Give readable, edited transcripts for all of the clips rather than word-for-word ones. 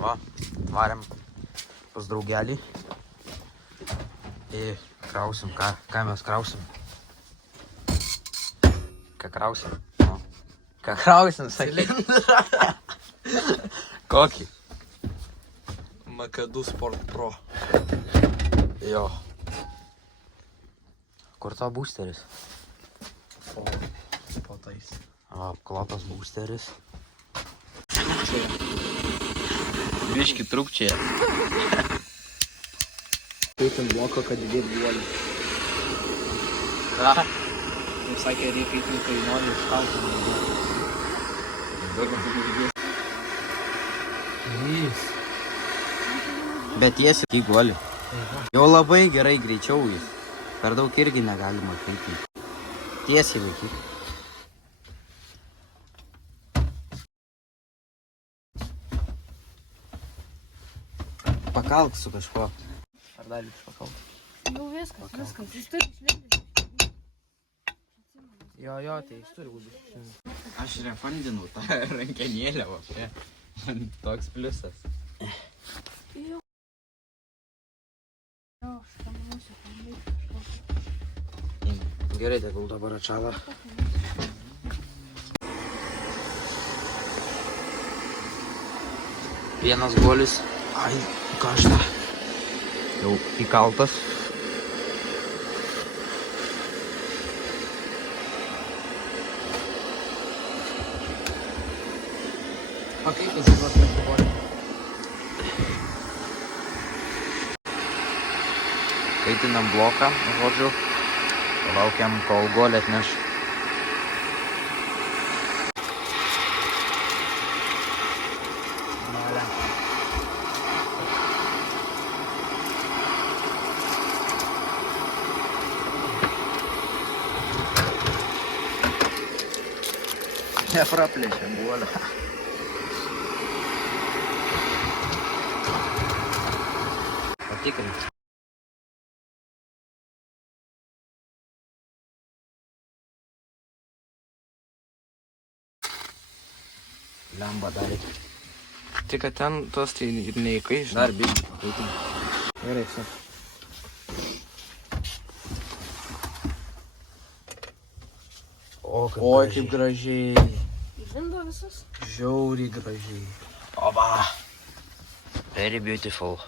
Va, varėm pas draugelį ir krausim. Ką mes krausim? Ką krausim? O. Ką krausim, sakyk? Kokį? Makadu Sport Pro. Jo. Kur to boosteris? Po tais. Apklotas boosteris. Biški trukčiai. Kaitin bloką, kad didėt guolį. Ką? Jis sakė, reikia kaitin, kai nori iškalti. Bet tiesiai į guolį. Jau labai gerai greičiau jis. Per daug irgi negalima kaitinti. Tiesiai laikyti. Pakalk su kažkuo. Ar dar liks pakalti? Nu viskas. Jis turi išlipti. Jo, tai jis turi būti. Aš refundinu tą rankenėlę, va. Toks pliusas. Jo, šitą mūsų kažkokį. Gerai, tegul dabar atšala. Vienas guolis. Ai, karšta. Jau įkaltas. Pakaitas įduos laiko guolį. Kaitinam bloką, žodžiu. Laukiam, kol guolį atneš. Nepraplėšė guolio. Patikrint. Lemba darė. Tik kad ten tos tai ir neįkaiš. Dar biškį pakaitinti. Gerai, su. Oi, kaip gražiai. Išlindo visas. Žiauriai gražiai. Oba. Very beautiful.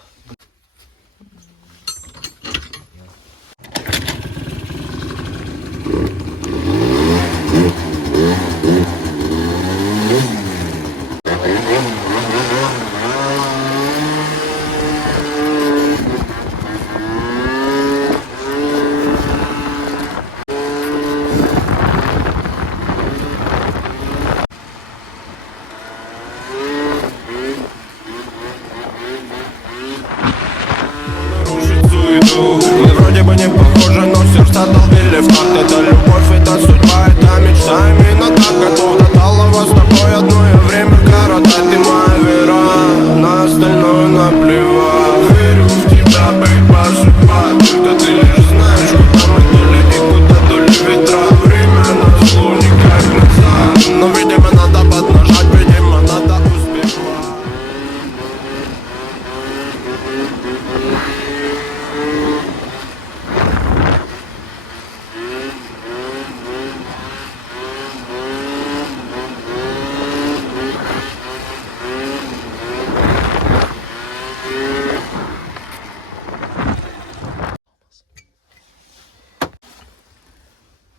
Мы вроде бы не похожи, но сердца долбили в такт. Это любовь, это судьба, это мечта. Именно так, как угадала с тобой одно и время коротать. Ты моя вера, на остальное наплевать. Верю в тебя, бейба, судьба. Только ты лишь знаешь, куда мы дули и куда дули ветра. Время назло, никак назад. Но видимо надо поднажать, видимо надо успевать.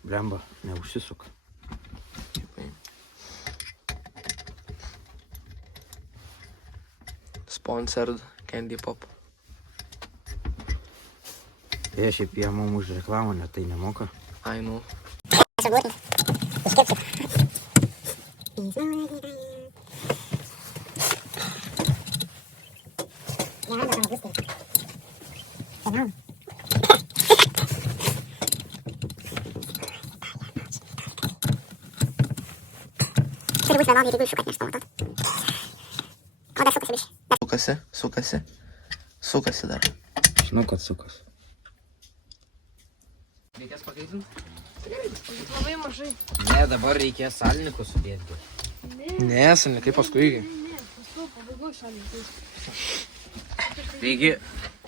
Blemba, neužsisuk. Sponsored Candy Pop. Jie šiaip jie mum už reklamą net tai nemoka. Ai, nu. Turi būti vienodai, reikia iššūkat, nes pamatot. O dar sukasi biškai. Sukasi dar. Žinau, kad sukas. Reikės pakeisti? Labai mažai. Ne, dabar reikės salinikus sudėti. Ne, salininkai paskui. Ne, paskui pabaigau šalininkai. Taigi,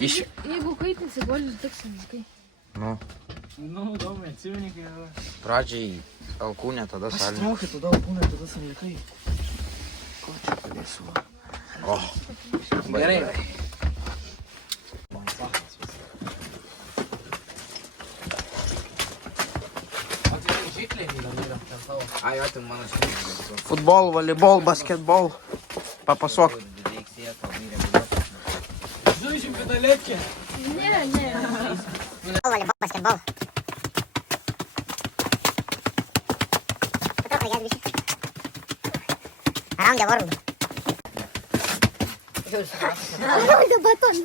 iš... Jeigu kaitinsi, gali tik salininkai. Nu, Nu, domai, atsiminkai. pradžiai alkūnė, tada salininkai. Traukia, tada kūnai, tada salininkai. Ko čia padėsiu? O, Gerai. ai, o, tai mano šiandien. Futbol, volleybol, basketbol. Papasok. Ne, ne. Волейбол, баскетбол. Потроху я движу. Around the world. Around the button.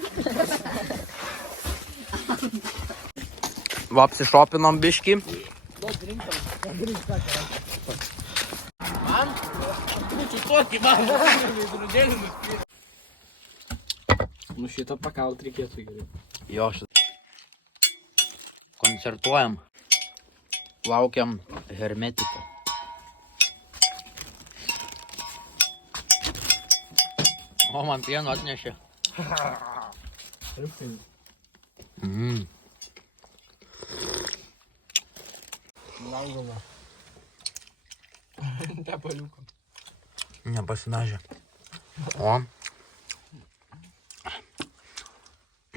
Va, apsišopinom biškį. Nu šitą pakalt reikėtų geriau. Jo, koncertuojam. Laukiam hermetiko. O, man pieno atnešė. Mm. Valgoma. Tepaliuko. Nepasidažė. O.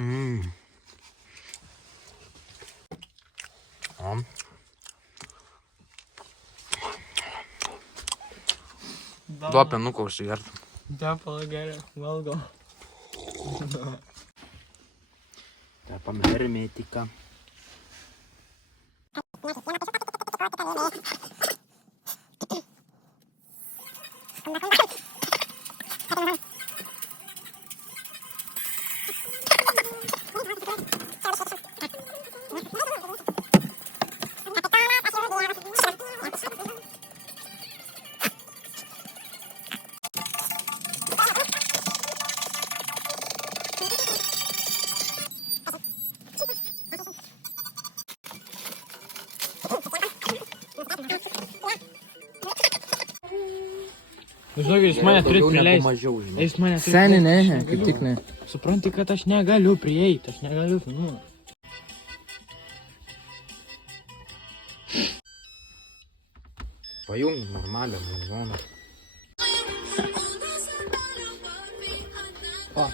Mm. O. Duo pienuko užsigerti. Tepalą geria, valgo. Tepam hermetiką. Žinok, jis mane turėtų prileisti. Mažiau, žinai. Jis mane turėtų Seniai ne, prileisti, kaip tik ne. Supranti, kad aš negaliu prieiti, aš negaliu filmuoti. Pajung normalią muzoną. O.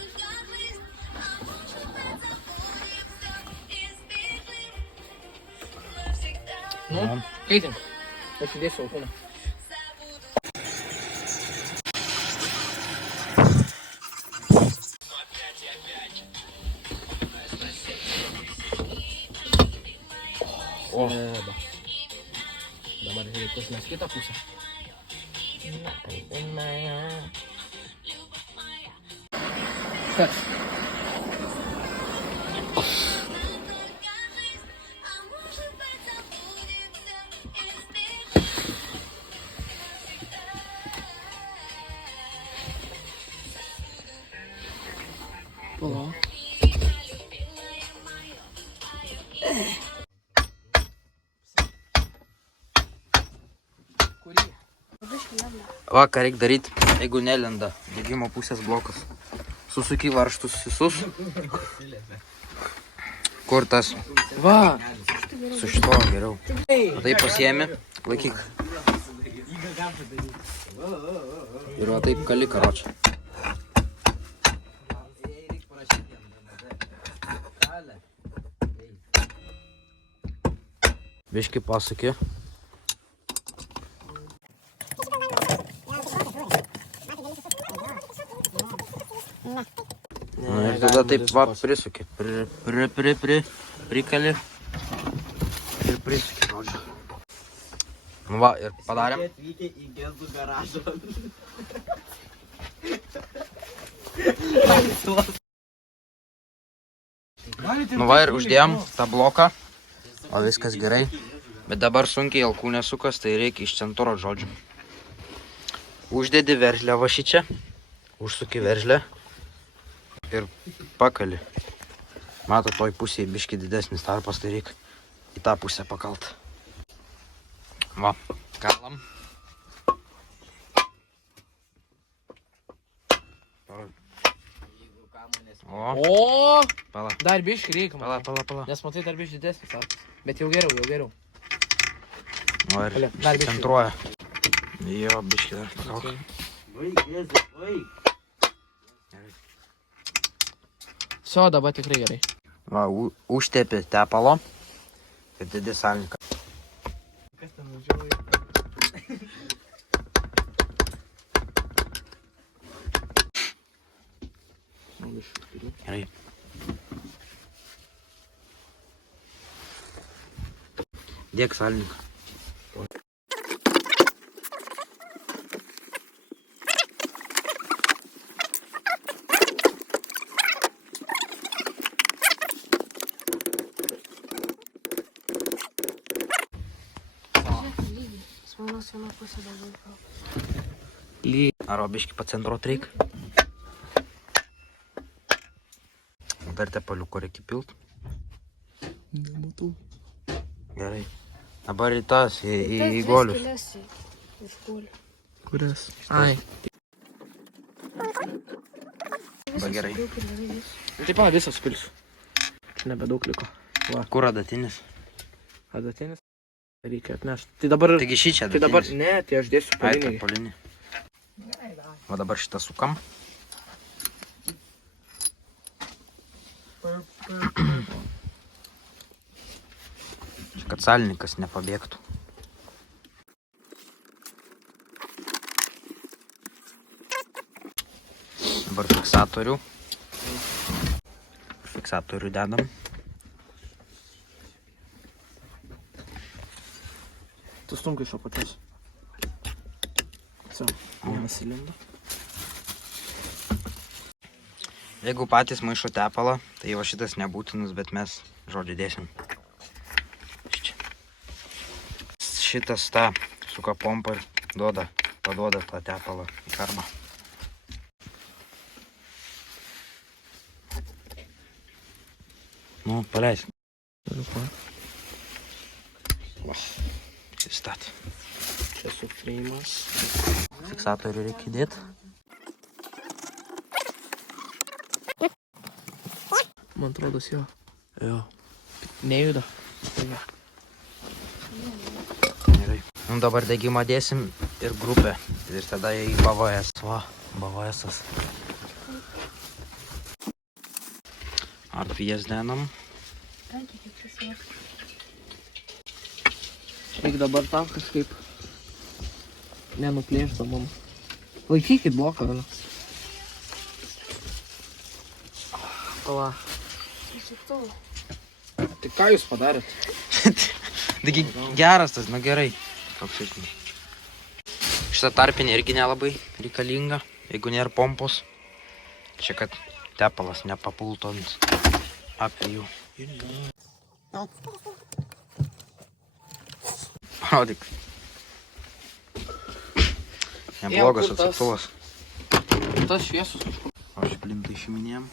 Nu, kaitink. Pasidėsiu alkūnę. O. Dabar reikės mes kitą pusę. Kas? Pala. Va, ką reikia daryti, jeigu nelenda degimo pusės blokas. Susuki varžtus visus. Kur tas? Va! Su šito geriau. Tai pasiemi, laikyk. Ir va taip kali karočią. Biški pasakė. Nu ir tada taip va prisukė. Prikali. Ir prisukė, žodžiu. Nu va, ir padarėm. Atvykę į Gezų garažą. Nu va ir uždėjom tą bloką. O viskas gerai. Bet dabar sunkiai alkūnė sukas, tai reikia iš centro, žodžiu. Uždedi veržlę va šičia. Užsuki veržlę. Ir pakali. Mato, toj pusėje biški didesnis tarpas, tai reikia į tą pusę pakalt. Va, kalam. O, Pala. dar biškį reikia. Pala. Nes matai, dar biškį didesnis artas. Bet jau geriau. O, ir Dar biškį. centruoja. Jo, biškį dar pakalt. Sio, dabar tikrai gerai. Va, užtepi tepalo ir didi salniką. Kas ten važiuoja? Gerai. Dėk salniką. Mano viena pusė daugiau. Ar biškį pacentruot reik? Dar tepaliuko reikia pilt. Nematau. Gerai. Dabar į tas, į golius. Kurias? Ai. Va, gerai. Taip pat visas pilsiu. Nebedaug liko. Kur adatinis? Adatinis. Reikia atnešti. Tai dabar... Taigi šį čia Tai dabar... adatinis. Ne, tai aš dėsiu Ai, palinį. polinį. Va dabar šitą sukam. Čia kad salnikas nepabėgtų. Dabar fiksatorių. Fiksatorių dedam. Tu stumk iš apačios. Cio, nesilinda. Jeigu patys maišo tepalą, tai va šitas nebūtinas, bet mes žodžiu dėsim. Šitas tą suka pompą ir paduoda tą tepalą į karbą. Nu, paleis. Va, įstat. Čia sufreimas. Fiksatorių reikia įdėti. Man atrodo, jo. Jo. Nejuda. Gerai. Nu, dabar degimą dėsim ir grupę. Ir tada į BVS. Va, BVS-as. Arpijas denam. Reik dabar tam kažkaip nenuplėždamam. Laikykit bloką, vėliau. Pala. Tai ką jūs padarėt? Taigi geras tas, nu gerai. Toks irgi. Šitą tarpinį irgi nelabai reikalinga, jeigu nėra pompos. Čia kad tepalas nepapultų apie jų. Parodyk. Neblogas kur tas? atsuktuvas. Tas šviesus kažkur. O šplintą išiminėjom.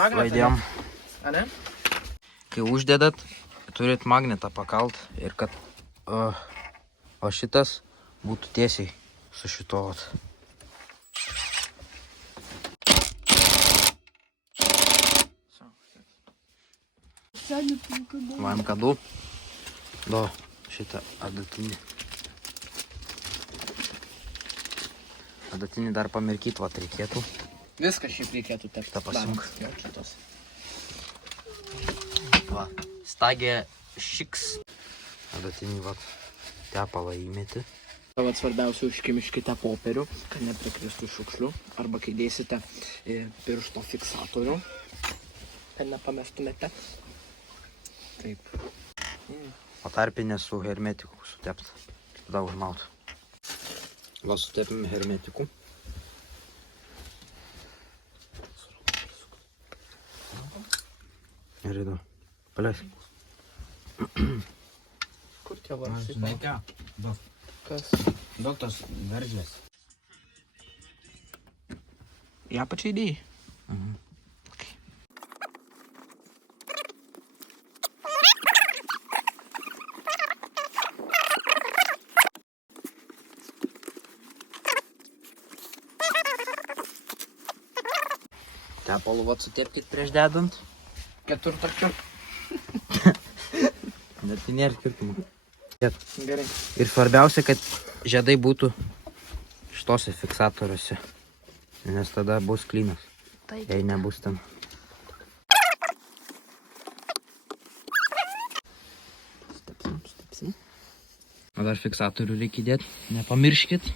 Vaidėjom. A ne? Kai uždedat, turit magnetą pakalt ir kad o šitas būtų tiesiai su šituo. Va MK2. Do šitą adatinį. Adatinį dar pamirkyt, vat reikėtų. Viską šiaip reikėtų tepti. Tą pasimk. Jo, šitas. Va, stagė šiks. Adatinį vat tepalą įmeti. Vat svarbiausia užkimiškite popierių, kad neprikristų šiukšlių. Arba kai dėsite piršto fiksatorių, kad nepamestumėte. Taip. O tarpinę su hermetiku sutept. Tada užmaut. Va sutepim hermetiku. Gerido. Paleis. Kur tie varžai? Žinai ką? Daug. Kas? Daug tos veržlės. į apačią įdėjai. Tepalų vat sutepkit prieš dedant. Keturtakčiu. Bet tai nėra skirtumų. Gerai. Ir svarbiausia, kad žiedai būtų šitose fiksatoriuose. Nes tada bus klynas. Jei nebus ten. Stepsim. O dar fiksatorių reikia įdėti. Nepamirškit.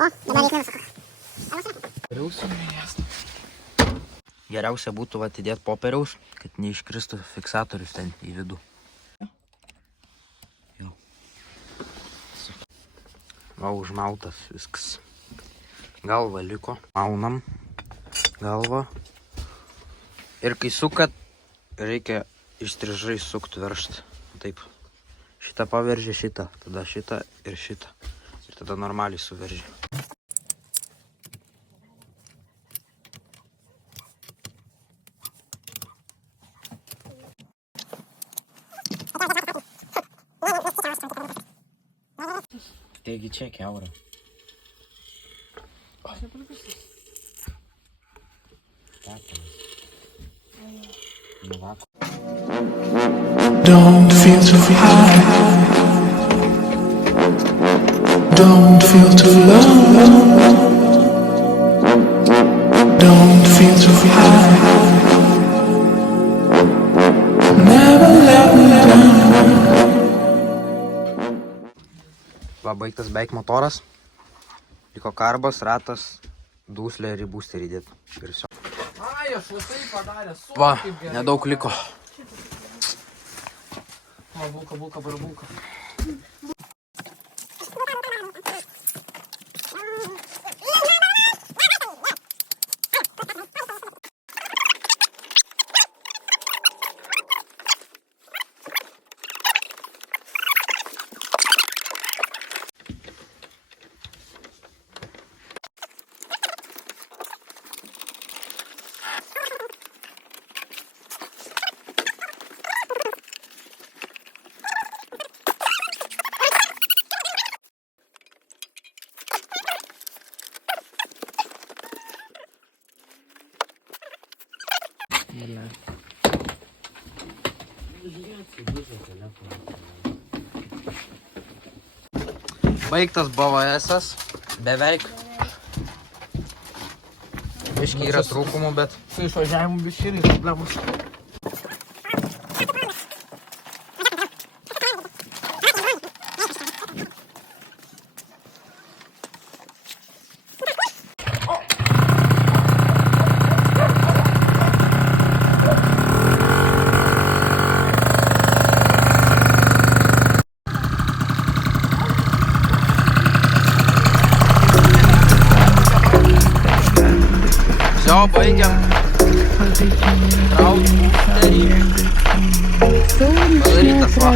O, dabar reikia nusakau. Geriausia būtų atidėti popieriaus, kad neiškristų fiksatorius ten į vidų. Jau. Va, užmautas viskas. Galva liko. Maunam galvą. Ir kai sukat, reikia išstrižai sukti veršt. Taip. Šitą paveržė šitą, tada šitą ir šitą. Ir tada normaliai suveržė. Taigi čia kiaura. Don't feel too high. Don't feel too low. Don't feel too high. Never let me down. Va, baigtas beveik motoras. Liko karbas, ratas, dūslė ir į boosterį įdėti. Ir viso. Ai, aš labai padarė. Va, nedaug liko. O, bulka, barbulka. Baigtas BVS-as, beveik. Biškai yra trūkumų, bet Su išvažiavimu biškiniai problemos. jo, baigiam. Trauk boosterį. Padarytas va.